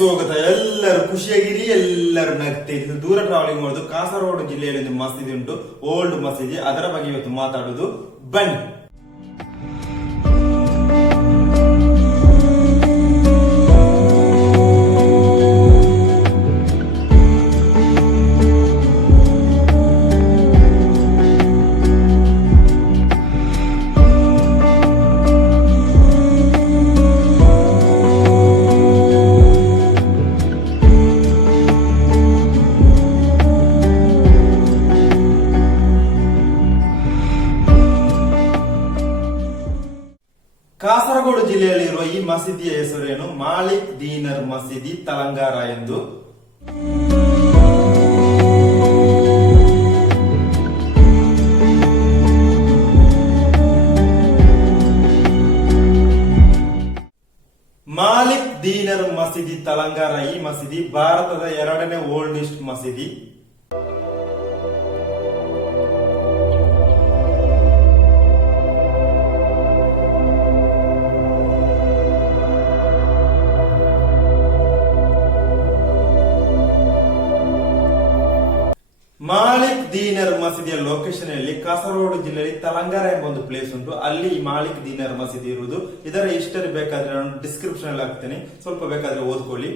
ಸ್ವಾಗತ. ಎಲ್ಲರೂ ಖುಷಿಯಾಗಿರಿ, ಎಲ್ಲರೂ ನಗ್ತೀರಿ. ದೂರ ಟ್ರಾವೆಲಿಂಗ್ ಮಾಡೋದು. ಕಾಸರಗೋಡು ಜಿಲ್ಲೆಯಲ್ಲಿ ಒಂದು ಮಸೀದಿ ಉಂಟು, ಓಲ್ಡ್ ಮಸೀದಿ. ಅದರ ಬಗ್ಗೆ ಇವತ್ತು ಮಾತಾಡುದು, ಬನ್ನಿ. ಕಾಸರಗೋಡು ಜಿಲ್ಲೆಯಲ್ಲಿರುವ ಈ ಮಸೀದಿಯ ಹೆಸರೇನು? ಮಾಲಿಕ್ ದೀನರ್ ಮಸೀದಿ ತಲಂಗಾರ ಎಂದು. ಮಾಲಿಕ್ ದೀನರ್ ಮಸೀದಿ ತಲಂಗಾರ. ಈ ಮಸೀದಿ ಭಾರತದ ಎರಡನೇ ಓಲ್ಡೆಸ್ಟ್ ಮಸೀದಿ. ಮಾಲಿಕ್ ದೀನರ್ ಮಸೀದಿಯ ಲೊಕೇಶನ್ ಅಲ್ಲಿ ಕಾಸರಗೋಡು ಜಿಲ್ಲೆಯಲ್ಲಿ ತಲಂಗಾರ ಎಂಬ ಒಂದು ಪ್ಲೇಸ್ ಉಂಟು. ಅಲ್ಲಿ ಮಾಲಿಕ್ ದೀನರ್ ಮಸೀದಿ ಇರುವುದು. ಇದರ ಹಿಸ್ಟರಿ ಬೇಕಾದ್ರೆ ನಾನು ಡಿಸ್ಕ್ರಿಪ್ಷನ್ ಅಲ್ಲಿ ಹಾಕ್ತೇನೆ, ಸ್ವಲ್ಪ ಬೇಕಾದ್ರೆ ಓದ್ಕೊಳ್ಳಿ.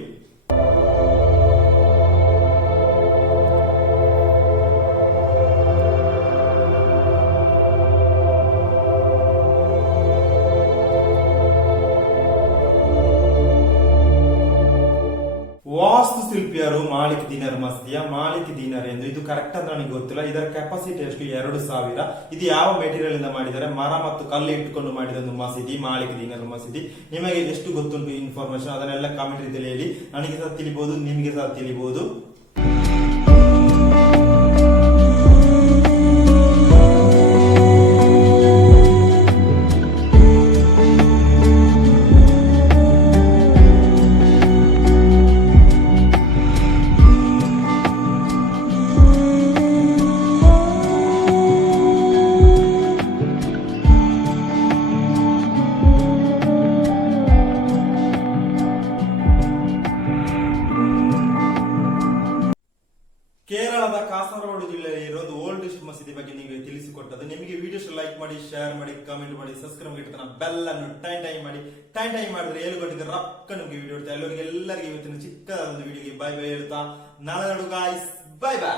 ವಾಸ್ತುಶಿಲ್ಪಿಯರು ಮಾಲಿಕ್ ದೀನರ್ ಮಸೀದಿಯ ಮಾಲಿಕ್ ದೀನರ್ ಎಂದು. ಇದು ಕರೆಕ್ಟ್ ಅಂತ ನನಗೆ ಗೊತ್ತಿಲ್ಲ. ಇದರ ಕೆಪಾಸಿಟಿ ಎಷ್ಟು? 2000. ಇದು ಯಾವ ಮೆಟೀರಿಯಲ್ ಇಂದ ಮಾಡಿದ್ದಾರೆ? ಮರ ಮತ್ತು ಕಲ್ಲು ಇಟ್ಟುಕೊಂಡು ಮಾಡಿದ ಒಂದು ಮಸೀದಿ ಮಾಲಿಕ್ ದೀನರ್ ಮಸೀದಿ. ನಿಮಗೆ ಎಷ್ಟು ಗೊತ್ತುಂಟು ಇನ್ಫಾರ್ಮೇಶನ್? ಅದನ್ನೆಲ್ಲ ಕಾಮೆಂಟ್ ರೀತಿಯಲ್ಲಿ ಹೇಳಿ. ನನಗೆ ಸಹ ತಿಳಿಬಹುದು, ನಿಮಗೆ ಸಹ ತಿಳಿಬಹುದು. ಕೇರಳದ ಕಾಸರಗೋಡು ಜಿಲ್ಲೆಯಲ್ಲಿ ಇರೋದು ಓಲ್ಡೆಸ್ಟ್ ಮಸೀದಿ ಬಗ್ಗೆ ನಿಮಗೆ ತಿಳಿಸಿಕೊಟ್ಟದ್ದು. ನಿಮಗೆ ವಿಡಿಯೋಸ್ ಲೈಕ್ ಮಾಡಿ, ಶೇರ್ ಮಾಡಿ, ಕಮೆಂಟ್ ಮಾಡಿ, ಸಬ್ಸ್ಕ್ರೈಬ್ ಮಾಡಿ, ಬೆಲ್ ಅನ್ನು ಟೈಮ್ ಮಾಡಿ. ಟೈಮ್ ಮಾಡಿದ್ರೆ 7 ಗಂಟೆಗೆ ರೊಕ್ಕ ನಿಮಗೆ ವಿಡಿಯೋ ಇರುತ್ತೆ. ಎಲ್ಲರಿಗೆ ಇವತ್ತಿನ ಚಿಕ್ಕದಾದ ಒಂದು ವಿಡಿಯೋಗೆ ಬೈ ಬೈ ಹೇಳ್ತಾ ನಾನು ಗಾಯ್ಸ್, ಬೈ ಬೈ.